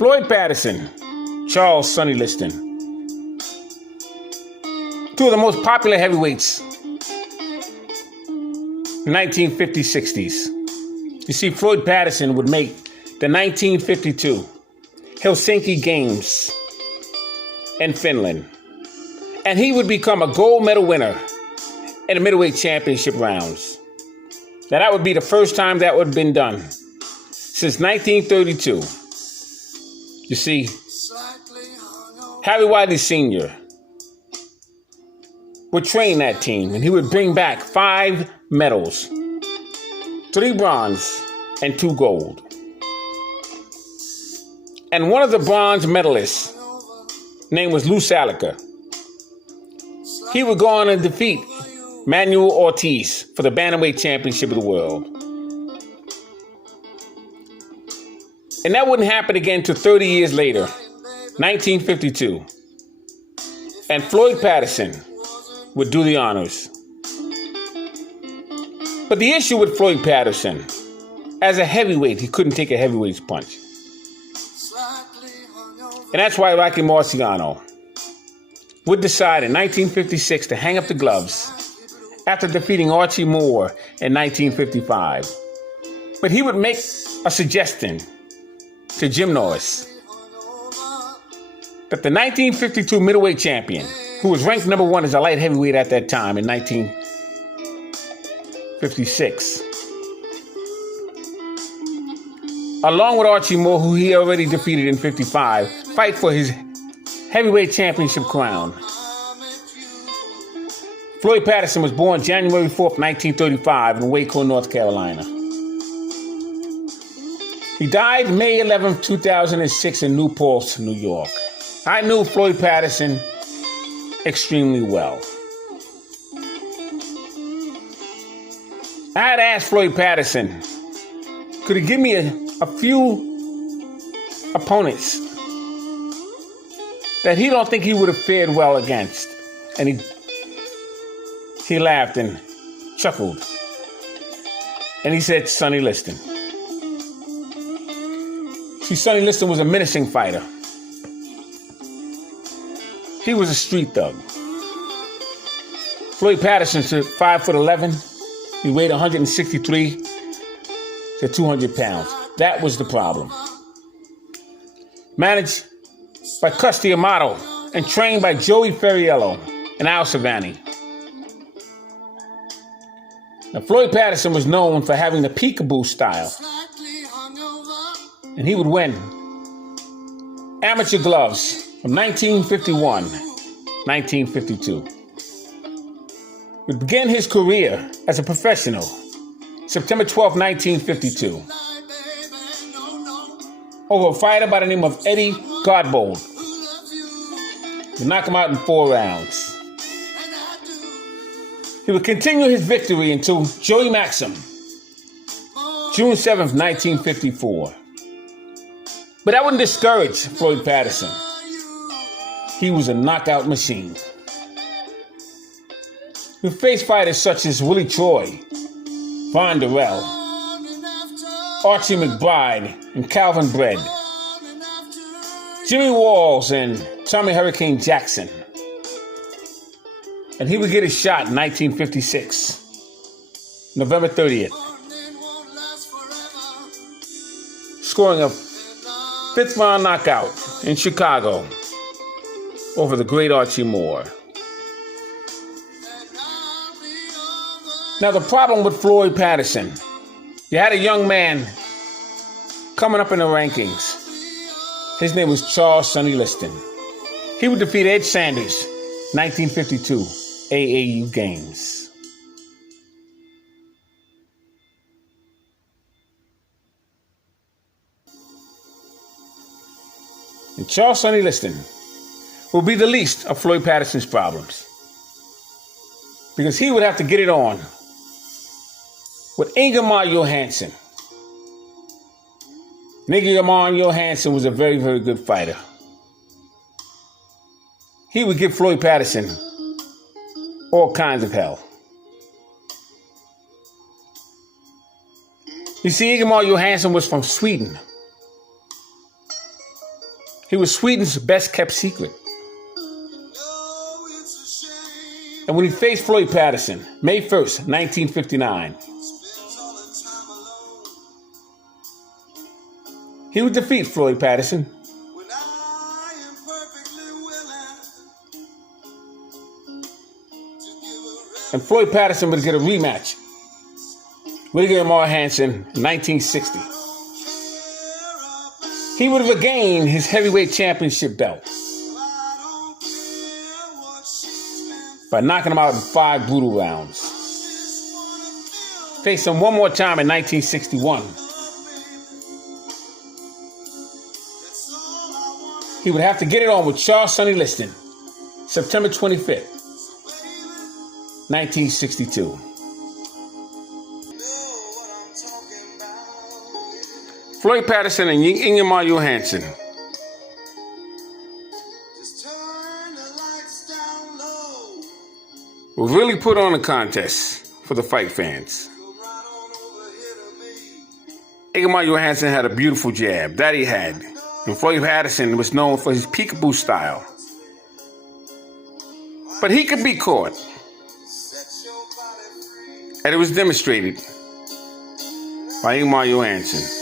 Floyd Patterson, Charles Sonny Liston. Two of the most popular heavyweights in 1950s, 60s. You see, Floyd Patterson would make the 1952 Helsinki Games in Finland. And he would become a gold medal winner in the middleweight championship rounds. Now, that would be the first time that would have been done since 1932. You see, Harry Wiley Sr. would train that team, and he would bring back 5 medals, 3 bronze and 2 gold. And one of the bronze medalists, name was Lou Salica. He would go on and defeat Manuel Ortiz for the Bantamweight Championship of the world. And that wouldn't happen again until 30 years later, 1952. And Floyd Patterson would do the honors. But the issue with Floyd Patterson, as a heavyweight, he couldn't take a heavyweight's punch. And that's why Rocky Marciano would decide in 1956 to hang up the gloves after defeating Archie Moore in 1955. But he would make a suggestion to Jim Norris that the 1952 middleweight champion, who was ranked number 1 as a light heavyweight at that time in 1956, along with Archie Moore, who he already defeated in 55, fight for his heavyweight championship crown. Floyd Patterson was born January 4th, 1935 in Waco, North Carolina. He died May 11th, 2006 in New Paltz, New York. I knew Floyd Patterson extremely well. I had asked Floyd Patterson, could he give me a few opponents that he don't think he would have fared well against? And he laughed and chuckled. And he said, Sonny Liston. See, Sonny Liston was a menacing fighter. He was a street thug. Floyd Patterson stood 5'11". He weighed 163 to 200 pounds. That was the problem. Managed by Custy Amato and trained by Joey Ferriello and Al Savani. Now, Floyd Patterson was known for having the peekaboo style. And he would win amateur gloves from 1951, 1952. He would begin his career as a professional September 12, 1952. Over a fighter by the name of Eddie Godbold. To knock him out in 4 rounds. He would continue his victory until Joey Maxim, June 7th, 1954. But that wouldn't discourage Floyd Patterson. He was a knockout machine. He faced fighters such as Willie Troy, Von Durrell, Archie McBride, and Calvin Bread, Jimmy Walls, and Tommy Hurricane Jackson. And he would get his shot in 1956, November 30th, scoring a 5th round knockout in Chicago over the great Archie Moore. Now, the problem with Floyd Patterson, you had a young man coming up in the rankings. His name was Charles Sonny Liston. He would defeat Ed Sanders, 1952 AAU Games. And Charles Sonny Liston will be the least of Floyd Patterson's problems, because he would have to get it on with Ingemar Johansson. Ingemar Johansson was a very, very good fighter. He would give Floyd Patterson all kinds of hell. You see, Ingemar Johansson was from Sweden. He was Sweden's best-kept secret. And when he faced Floyd Patterson, May 1st, 1959, he would defeat Floyd Patterson. And Floyd Patterson would get a rematch with Ingemar Hansen in 1960. He would have regained his heavyweight championship belt by knocking him out in 5 brutal rounds. Faced him one more time in 1961. He would have to get it on with Charles Sonny Liston, September 25th, 1962. Floyd Patterson and Ingemar Johansson will really put on a contest for the fight fans. Ingemar Johansson had a beautiful jab, that he had. And Floyd Patterson was known for his peekaboo style. But he could be caught. And it was demonstrated by Ingemar Johansson.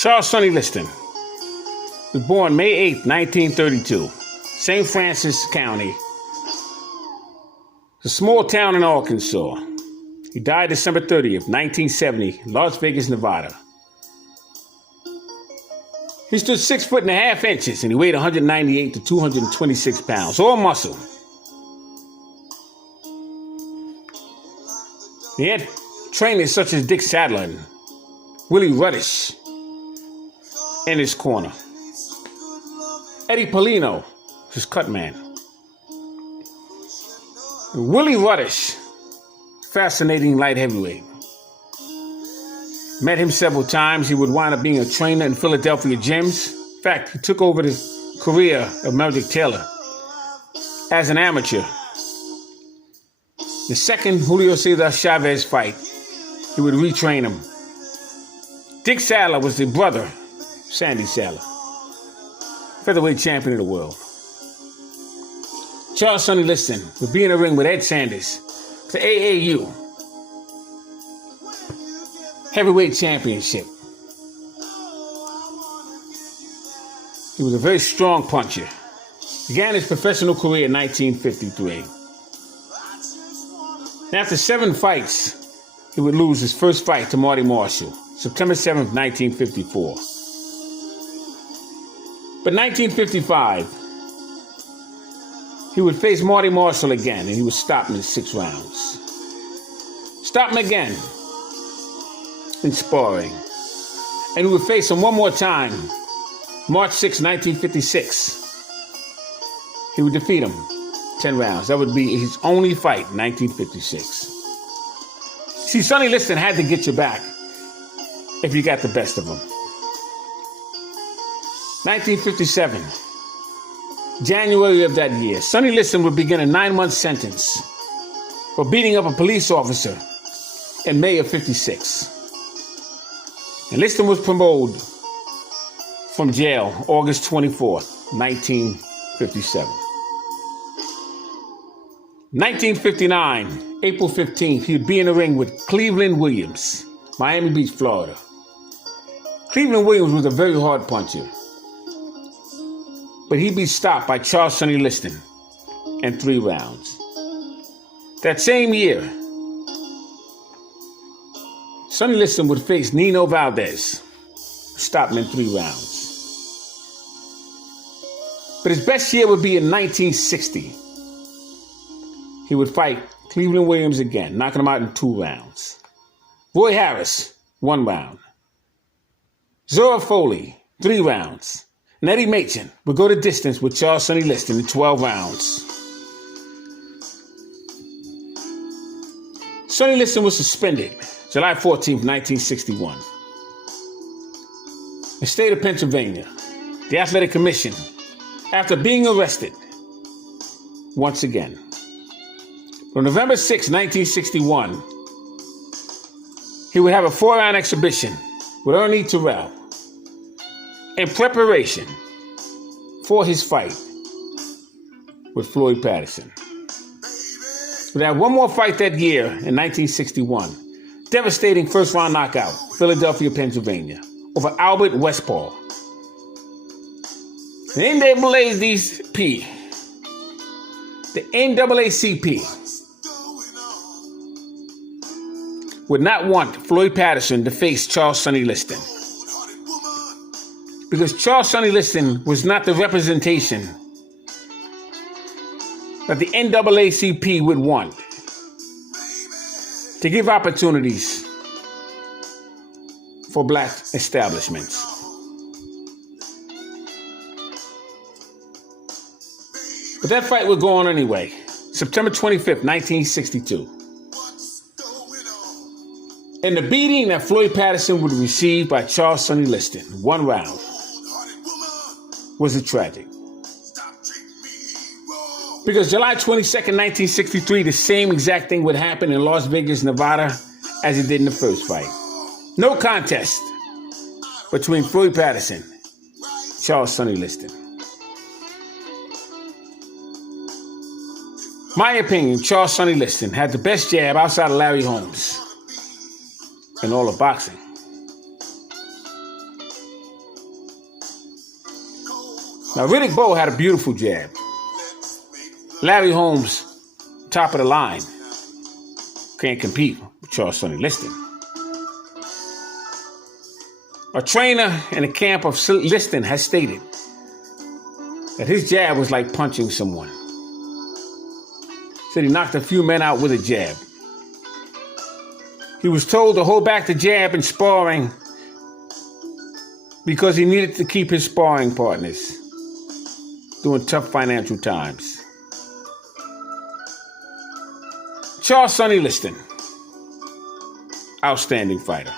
Charles Sonny Liston was born May 8, 1932, St. Francis County. It's a small town in Arkansas. He died December 30th, 1970, Las Vegas, Nevada. He stood 6'1.5" and he weighed 198 to 226 pounds, all muscle. He had trainers such as Dick Sadler and Willie Ruddish in his corner. Eddie Polino, his cut man. Willie Ruddish, fascinating light heavyweight. Met him several times. He would wind up being a trainer in Philadelphia gyms. In fact, he took over the career of Meldrick Taylor as an amateur. The second Julio Cesar Chavez fight, he would retrain him. Dick Sadler was the brother, Sandy Sadler, featherweight champion of the world. Charles Sonny Liston would be in the ring with Ed Sanders for the AAU Heavyweight Championship. He was a very strong puncher. Began his professional career in 1953. After 7 fights, he would lose his first fight to Marty Marshall, September 7th, 1954. But 1955, he would face Marty Marshall again, and he would stop him in 6 rounds. Stop him again in sparring. And he would face him one more time, March 6, 1956. He would defeat him 10 rounds. That would be his only fight in 1956. See, Sonny Liston had to get you back if you got the best of him. 1957, January of that year, Sonny Liston would begin a 9-month sentence for beating up a police officer in May of 56. And Liston was paroled from jail August 24th, 1957. 1959, April 15th, he would be in the ring with Cleveland Williams, Miami Beach, Florida. Cleveland Williams was a very hard puncher, but he'd be stopped by Charles Sonny Liston in 3 rounds. That same year, Sonny Liston would face Nino Valdez, stop him in 3 rounds. But his best year would be in 1960. He would fight Cleveland Williams again, knocking him out in 2 rounds. Roy Harris, 1 round. Zora Foley, 3 rounds. And Eddie Machen would go the distance with Charles Sonny Liston in 12 rounds. Sonny Liston was suspended July 14th, 1961. The state of Pennsylvania, the Athletic Commission, after being arrested once again. On November 6, 1961, he would have a 4-round exhibition with Ernie Terrell in preparation for his fight with Floyd Patterson. He would have one more fight that year in 1961. Devastating first-round knockout, Philadelphia, Pennsylvania, over Albert Westphal. The NAACP would not want Floyd Patterson to face Charles Sonny Liston, because Charles Sonny Liston was not the representation that the NAACP would want to give opportunities for black establishments. But that fight would go on anyway. September 25th, 1962. And the beating that Floyd Patterson would receive by Charles Sonny Liston, 1 round, was a tragic. Because July 22nd, 1963, the same exact thing would happen in Las Vegas, Nevada, as it did in the first fight. No contest between Floyd Patterson and Charles Sonny Liston. My opinion, Charles Sonny Liston had the best jab outside of Larry Holmes in all of boxing. Now, Riddick Bowe had a beautiful jab. Larry Holmes, top of the line, can't compete with Charles Sonny Liston. A trainer in the camp of Liston has stated that his jab was like punching someone. Said he knocked a few men out with a jab. He was told to hold back the jab in sparring because he needed to keep his sparring partners during tough financial times. Charles Sonny Liston, outstanding fighter.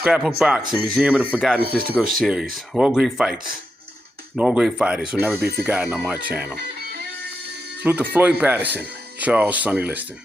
Scrapbook Boxing, Museum of the Forgotten Fisticuffs series. All great fights and all great fighters will never be forgotten on my channel. Salute to Floyd Patterson, Charles Sonny Liston.